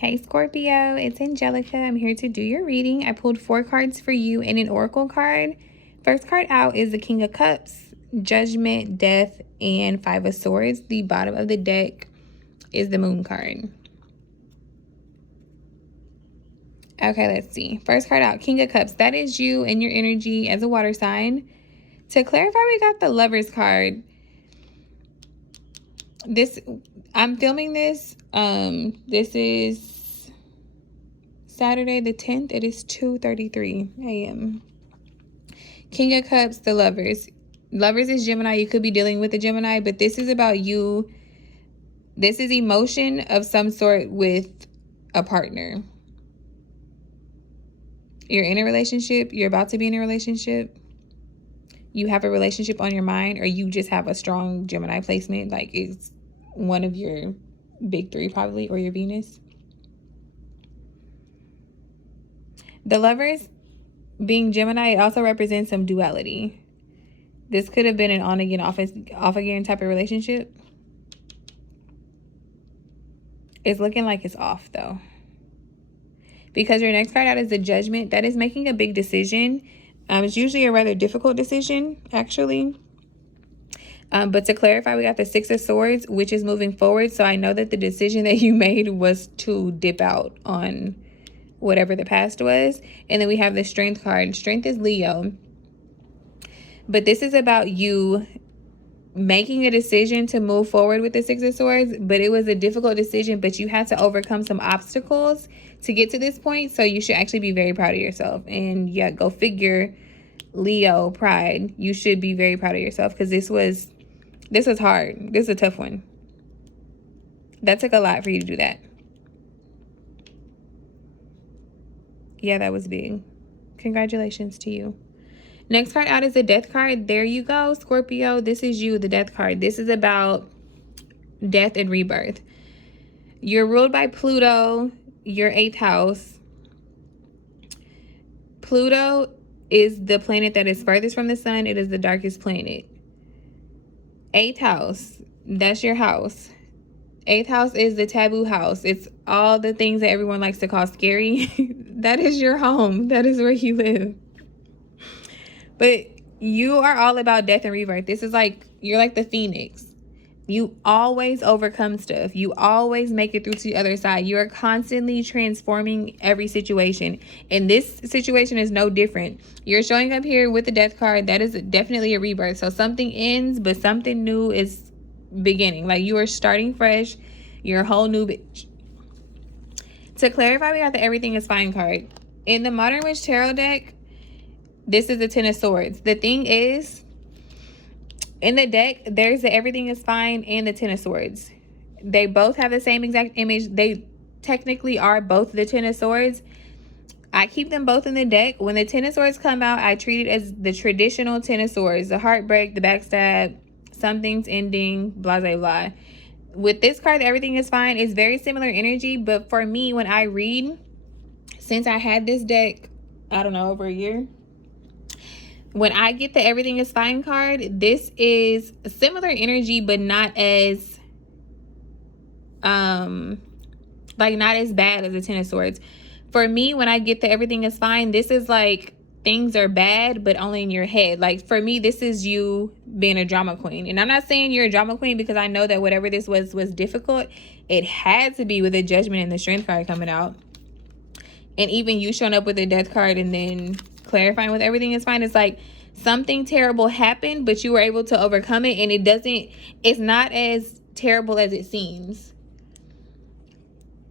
Hey Scorpio, it's Angelica. I'm here to do your reading. I pulled 4 cards for you and an oracle card. First card out is the King of Cups, Judgment, Death, and 5 of Swords. The bottom of the deck is the Moon card. Okay, let's see. First card out, King of Cups. That is you and your energy as a water sign. To clarify, we got the Lovers card. I'm filming this. This is Saturday the 10th. It is 2:33 a.m. King of Cups, the Lovers. Lovers is Gemini. You could be dealing with a Gemini, but this is about you. This is emotion of some sort with a partner. You're in a relationship. You're about to be in a relationship. You have a relationship on your mind, or you just have a strong Gemini placement. Like it's one of your big 3 probably, or your Venus. The Lovers being Gemini, it also represents some duality. This could have been an on again, off again type of relationship. It's looking like it's off though. Because your next card out is the Judgment. That is making a big decision. It's usually a rather difficult decision, actually. But to clarify, we got the 6 of Swords, which is moving forward. So I know that the decision that you made was to dip out on whatever the past was. And then we have the Strength card. Strength is Leo. But this is about you making a decision to move forward with the 6 of Swords. But it was a difficult decision, but you had to overcome some obstacles to get to this point. So you should actually be very proud of yourself. And yeah, go figure, Leo, pride. You should be very proud of yourself because this was hard. This is a tough one. That took a lot for you to do that. Yeah, that was big. Congratulations to you. Next card out is the Death card. There you go, Scorpio. This is you, the Death card. This is about death and rebirth. You're ruled by Pluto, your 8th house. Pluto is the planet that is furthest from the sun. It is the darkest planet. 8th house, that's your house. 8th house is the taboo house. It's all the things that everyone likes to call scary. That is your home. That is where you live. But you are all about death and rebirth. This is like, you're like the phoenix. You always overcome stuff. You always make it through to the other side. You are constantly transforming every situation. And this situation is no different. You're showing up here with the Death card. That is definitely a rebirth. So something ends, but something new is beginning. Like you are starting fresh. You're a whole new bitch. To clarify, we got the Everything is Fine card. In the Modern Witch Tarot deck, this is the 10 of Swords. The thing is, in the deck, there's the Everything is Fine and the 10 of Swords. They both have the same exact image. They technically are both the 10 of Swords. I keep them both in the deck. When the 10 of Swords come out, I treat it as the traditional 10 of Swords. The heartbreak, the backstab, something's ending, blah, blah, blah. With this card, Everything is Fine. It's very similar energy. But for me, when I read, since I had this deck, I don't know, over a year, when I get the Everything is Fine card, this is similar energy, but not as, not as bad as the 10 of Swords. For me, when I get the Everything is Fine, this is like things are bad, but only in your head. Like for me, this is you being a drama queen. And I'm not saying you're a drama queen because I know that whatever this was difficult. It had to be with the Judgment and the Strength card coming out. And even you showing up with the Death card and then clarifying with Everything is Fine. It's like something terrible happened, but you were able to overcome it. And it's not as terrible as it seems.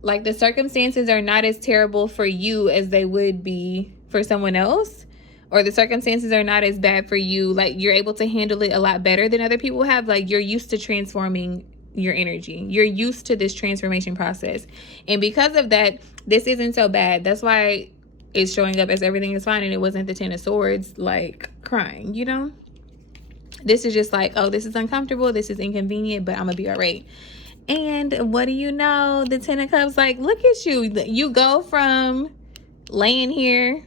Like the circumstances are not as terrible for you as they would be for someone else. Or the circumstances are not as bad for you. Like you're able to handle it a lot better than other people have. Like you're used to transforming your energy. You're used to this transformation process. And because of that, this isn't so bad. That's why it's showing up as Everything is Fine and it wasn't the 10 of Swords like crying, you know? This is just like, oh, this is uncomfortable, this is inconvenient, but I'm gonna be all right. And what do you know? The 10 of Cups, like, look at you. You go from laying here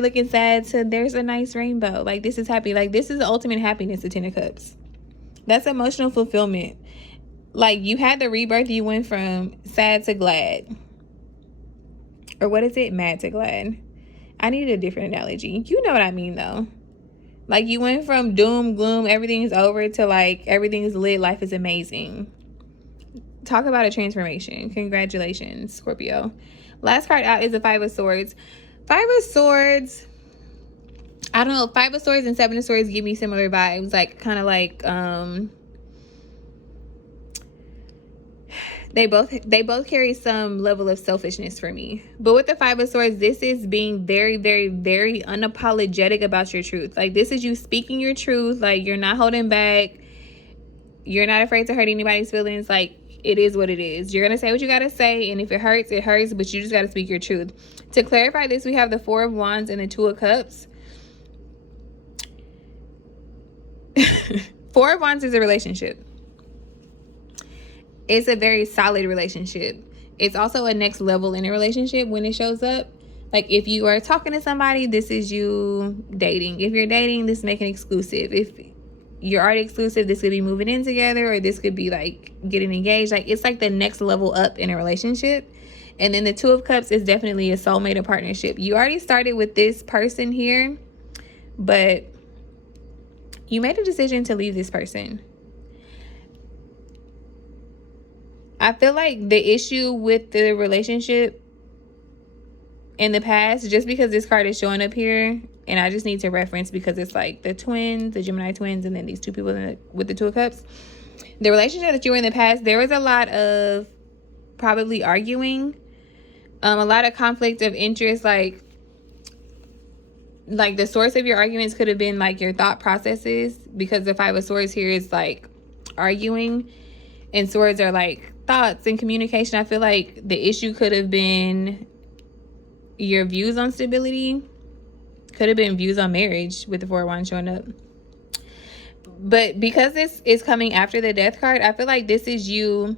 looking sad to there's a nice rainbow. Like this is happy. Like this is the ultimate happiness, the 10 of Cups. That's emotional fulfillment. like you had the rebirth, you went from sad to glad. Or what is it? Mad to glad. I need a different analogy. You know what I mean though. Like you went from doom, gloom, everything's over to like everything's lit, life is amazing. Talk about a transformation. Congratulations, Scorpio. Last card out is the Five of Swords. Five of Swords, I don't know, Five of Swords and Seven of Swords give me similar vibes. Like kind of like they both carry some level of selfishness for me. But with the Five of Swords, this is being very, very, very unapologetic about your truth. Like this is you speaking your truth. Like you're not holding back. You're not afraid to hurt anybody's feelings. Like it is what it is. You're going to say what you got to say. And if it hurts, it hurts. But you just got to speak your truth. To clarify this, we have the Four of Wands and the Two of Cups. Four of Wands is a relationship. It's a very solid relationship. It's also a next level in a relationship when it shows up. Like if you are talking to somebody, this is you dating. If you're dating, this is making exclusive. If you're already exclusive, this could be moving in together, or this could be like getting engaged. Like it's like the next level up in a relationship. And then the Two of Cups is definitely a soulmate or partnership. You already started with this person here, but you made a decision to leave this person. I feel like the issue with the relationship in the past, just because this card is showing up here, and I just need to reference because it's like the twins, the Gemini twins, and then these two people with the Two of Cups. The relationship that you were in the past, there was a lot of probably arguing, a lot of conflict of interest, like the source of your arguments could have been like your thought processes, because the Five of Swords here is like arguing, and swords are like thoughts and communication. I feel like the issue could have been your views on stability, could have been views on marriage with the Four of Wands showing up. But because this is coming after the Death card, I feel like this is you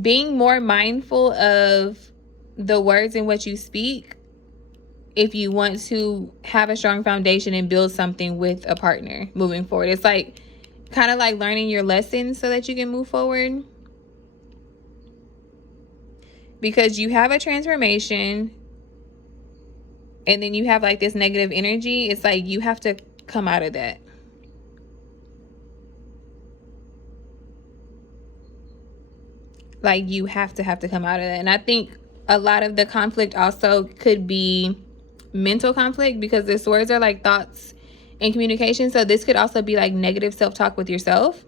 being more mindful of the words in what you speak if you want to have a strong foundation and build something with a partner moving forward. It's like kind of like learning your lessons so that you can move forward. Because you have a transformation and then you have like this negative energy. It's like you have to come out of that. Like you have to come out of that. And I think a lot of the conflict also could be mental conflict, because the swords are like thoughts and communication. So this could also be like negative self-talk with yourself.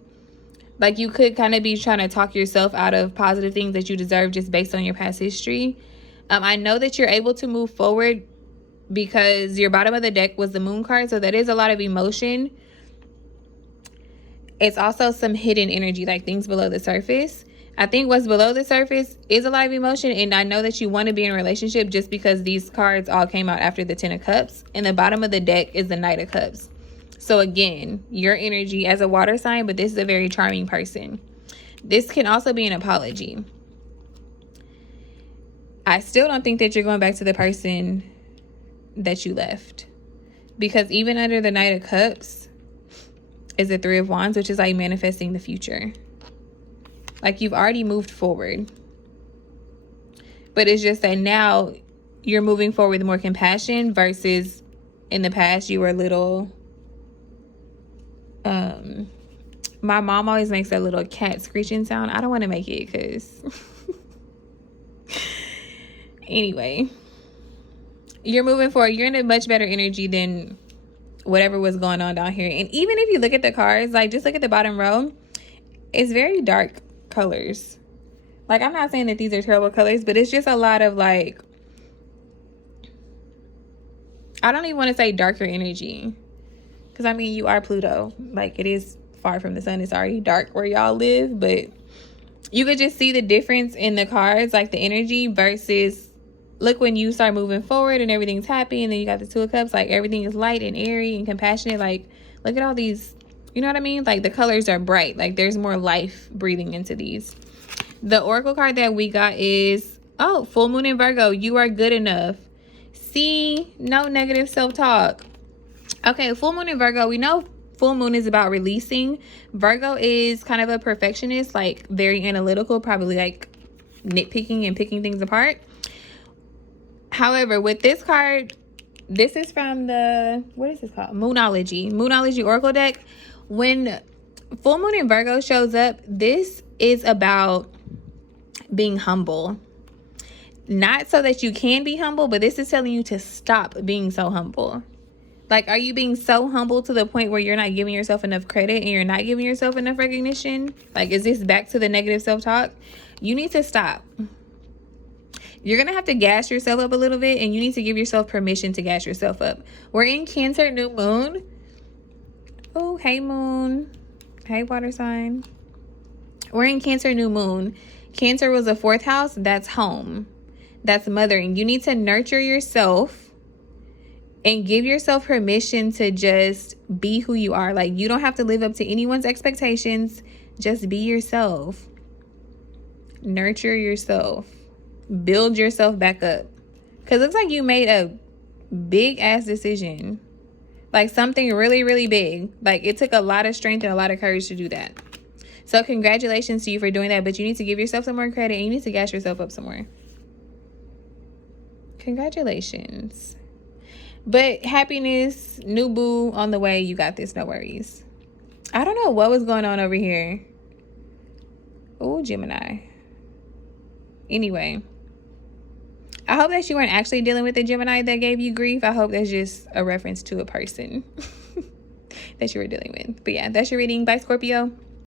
Like you could kind of be trying to talk yourself out of positive things that you deserve just based on your past history. I know that you're able to move forward because your bottom of the deck was the Moon card. So that is a lot of emotion. It's also some hidden energy, like things below the surface. I think what's below the surface is a lot of emotion. And I know that you want to be in a relationship just because these cards all came out after the Ten of Cups. And the bottom of the deck is the Knight of Cups. So again, your energy as a water sign, but this is a very charming person. This can also be an apology. I still don't think that you're going back to the person that you left. Because even under the Knight of Cups is the Three of Wands, which is like manifesting the future. Like you've already moved forward. But it's just that now you're moving forward with more compassion versus in the past you were a little... my mom always makes that little cat screeching sound. I don't want to make it because... Anyway. You're moving forward. You're in a much better energy than whatever was going on down here. And even if you look at the cards, like just look at the bottom row. It's very dark colors. Like I'm not saying that these are terrible colors, but it's just a lot of like... I don't even want to say darker energy. Because I mean, you are Pluto. Like it is far from the sun. It's already dark where y'all live. But you could just see the difference in the cards, like the energy versus... Look, when you start moving forward and everything's happy, and then you got the Two of Cups, like everything is light and airy and compassionate. Like, look at all these, you know what I mean? Like the colors are bright. Like there's more life breathing into these. The Oracle card that we got is, oh, Full Moon in Virgo. You are good enough. See, no negative self-talk. Okay, Full Moon in Virgo. We know full moon is about releasing. Virgo is kind of a perfectionist, like very analytical, probably like nitpicking and picking things apart. However, with this card, this is from the, what is this called? Moonology Oracle deck. When full moon in Virgo shows up, this is about being humble. Not so that you can be humble, but this is telling you to stop being so humble. Like, are you being so humble to the point where you're not giving yourself enough credit and you're not giving yourself enough recognition? Like, is this back to the negative self-talk? You need to stop. You're going to have to gas yourself up a little bit, and you need to give yourself permission to gas yourself up. We're in Cancer new moon. Oh, hey moon. Hey water sign. We're in Cancer new moon. Cancer was a 4th house. That's home. That's mothering. You need to nurture yourself and give yourself permission to just be who you are. Like, you don't have to live up to anyone's expectations. Just be yourself. Nurture yourself. Build yourself back up. Because it looks like you made a big ass decision. Like something really, really big. Like it took a lot of strength and a lot of courage to do that. So congratulations to you for doing that. But you need to give yourself some more credit and you need to gas yourself up some more. Congratulations. But happiness, new boo on the way. You got this. No worries. I don't know what was going on over here. Oh, Gemini. Anyway. I hope that you weren't actually dealing with the Gemini that gave you grief. I hope that's just a reference to a person that you were dealing with. But yeah, that's your reading. Bye, Scorpio.